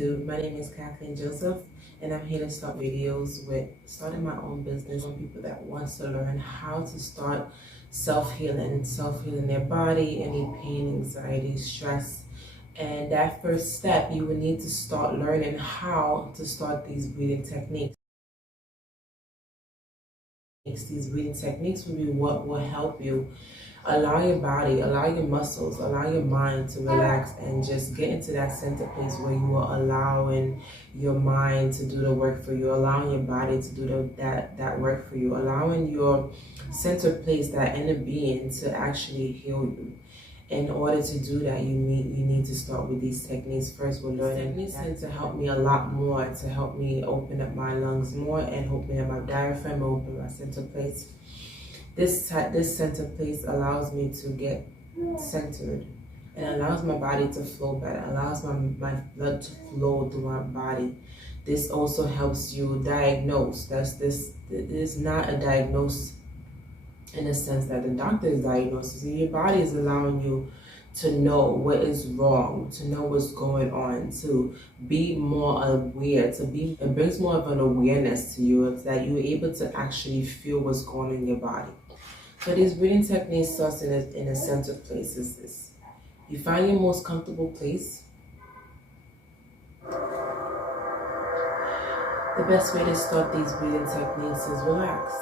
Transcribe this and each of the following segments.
YouTube. My name is Kathleen Joseph, and I'm here to start videos with starting my own business on people that wants to learn how to start self-healing their body, any pain, anxiety, stress. And that first step, you will need to start learning how to start these breathing techniques. These breathing techniques will be what will help you allow your body, allow your muscles, allow your mind to relax and just get into that center place where you are allowing your mind to do the work for you, allowing your body to do that work for you, allowing your center place, that inner being, to actually heal you. In order to do that, you need to start with these techniques. First, we'll learn techniques tend to help me a lot more, to help me open up my lungs more and open up my diaphragm, open my center place. This center place allows me to get centered and allows my body to flow better, allows my blood to flow through my body. This also helps you diagnose. This is not a diagnosis in the sense that the doctor is diagnosing. Your body is allowing you to know what is wrong, to know what's going on, to be more aware, it brings more of an awareness to you, that you're able to actually feel what's going on in your body. So these breathing techniques starts in a center place. Is this. You find your most comfortable place. The best way to start these breathing techniques is relax.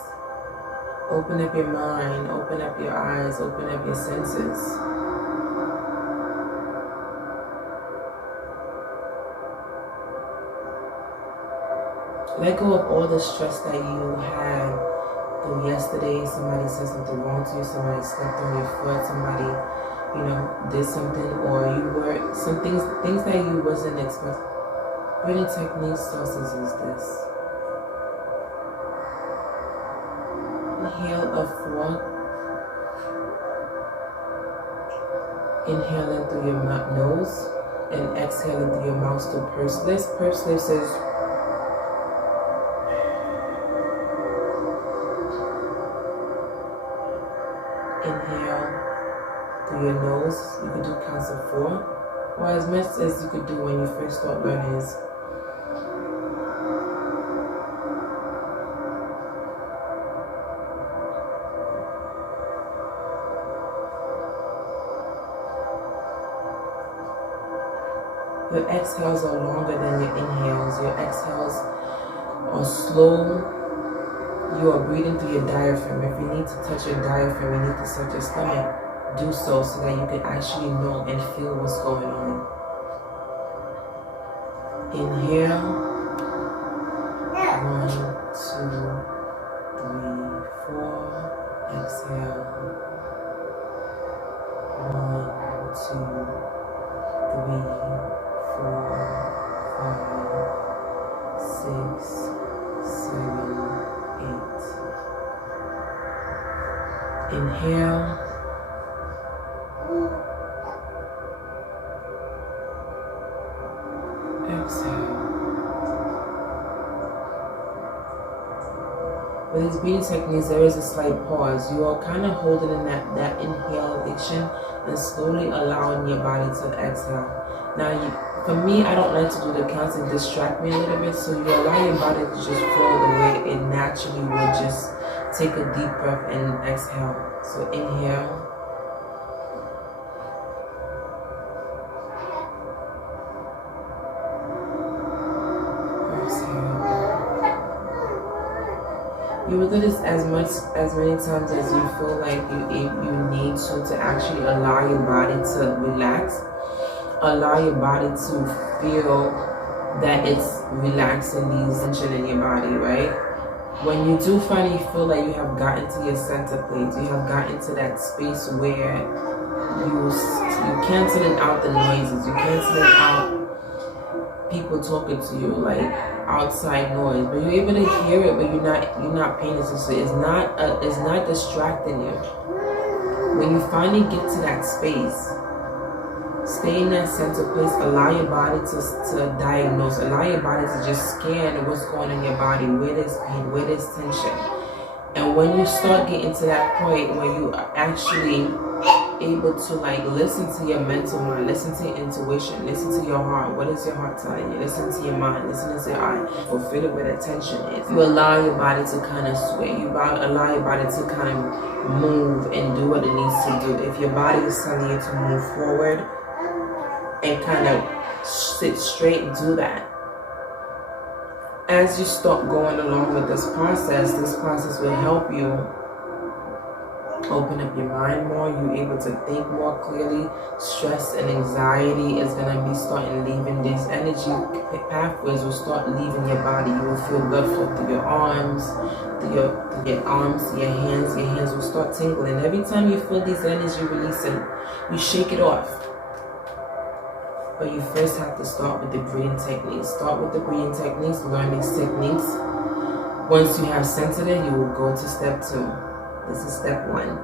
Open up your mind, open up your eyes, open up your senses. Let go of all the stress that you had through yesterday. Somebody said something wrong to you, somebody stepped on your foot, somebody, did something, or you were, some things that you wasn't expecting. Breathing technique sources is this. Inhale up 4. Inhaling through your nose and exhaling through your mouth to purse. This purse lips is inhale through your nose. You can do counts of 4, or as much as you could do when you first start learning is your exhales are longer than your inhales. Your exhales are slow. You are breathing through your diaphragm. If you need to touch your diaphragm, you need to touch your stomach, do so that you can actually know and feel what's going on. Inhale. 1, 2, 3, 4. Exhale. 1, 2, 3, 4, 5, 6, 7, 8. Inhale. Exhale. With these breathing techniques, there is a slight pause. You are kind of holding in that inhalation and slowly allowing your body to exhale. Now, for me, I don't like to do the counts and distract me a little bit, so you allow your body to just flow the way it naturally would. Just take a deep breath and exhale. So inhale. Exhale. You will do this as many times as you feel like you need to actually allow your body to relax. Allow your body to feel that it's relaxing these tension in your body, right? When you do finally feel like you have gotten to your center place, you have gotten to that space where you canceling out the noises, you canceling out people talking to you, like outside noise, but you're able to hear it, but you're not paying attention. It's not distracting you. When you finally get to that space, stay in that center place, allow your body to diagnose, allow your body to just scan what's going on in your body, where there's pain, where there's tension. And when you start getting to that point where you are actually able to like listen to your mental mind, listen to your intuition, listen to your heart. What is your heart telling you? Listen to your mind, listen to your eye. Fulfill it where attention is. You allow your body to kind of sway. You allow your body to kind of move and do what it needs to do. If your body is telling you to move forward and kind of sit straight, do that. As you start going along with this process will help you open up your mind more. You're able to think more clearly. Stress and anxiety is going to be starting leaving. These energy pathways will start leaving your body. You will feel blood flow through your arms, your hands. Your hands will start tingling. Every time you feel these energy releasing, you shake it off. But you first have to start with the breathing techniques. Start with the breathing techniques, learn these techniques. Once you have centered it, you will go to step 2. This is step 1.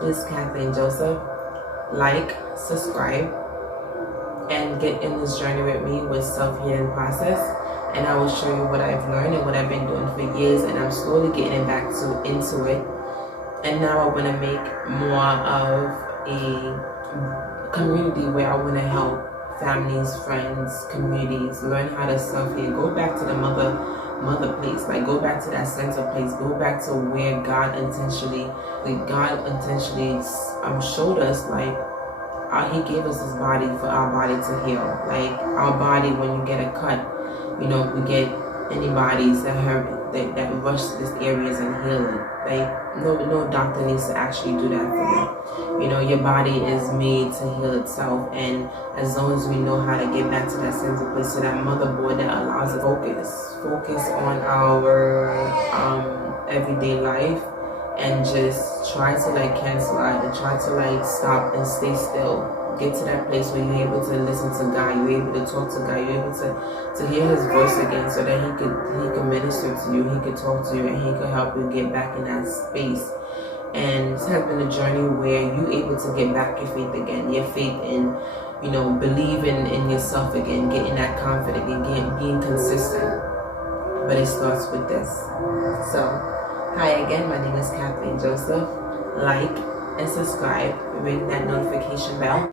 This is Kathleen Joseph. Like, subscribe, and get in this journey with me with self-healing process. And I will show you what I've learned and what I've been doing for years, and I'm slowly getting back into it. And now I want to make more of a community where I want to help families, friends, communities learn how to self-heal. Go back to the mother place, like go back to that center place, go back to where God intentionally showed us, like he gave us his body for our body to heal. Like our body, when you get a cut, you know, we get antibodies that rush to these areas and heal it. Like no doctor needs to actually do that for you. You know, your body is made to heal itself, and as long as we know how to get back to that center place, to that motherboard that allows us to focus on our everyday life, and just try to like cancel out and try to like stop and stay still. Get to that place where you're able to listen to God, you're able to talk to God, you're able to hear his voice again, so that he could minister to you, he could talk to you, and he could help you get back in that space. And this has been a journey where you're able to get back your faith again, your faith in, you know, believing in yourself again, getting that confidence again, being consistent. But it starts with this. So, hi again, my name is Kathleen Joseph. Like and subscribe, ring that notification bell.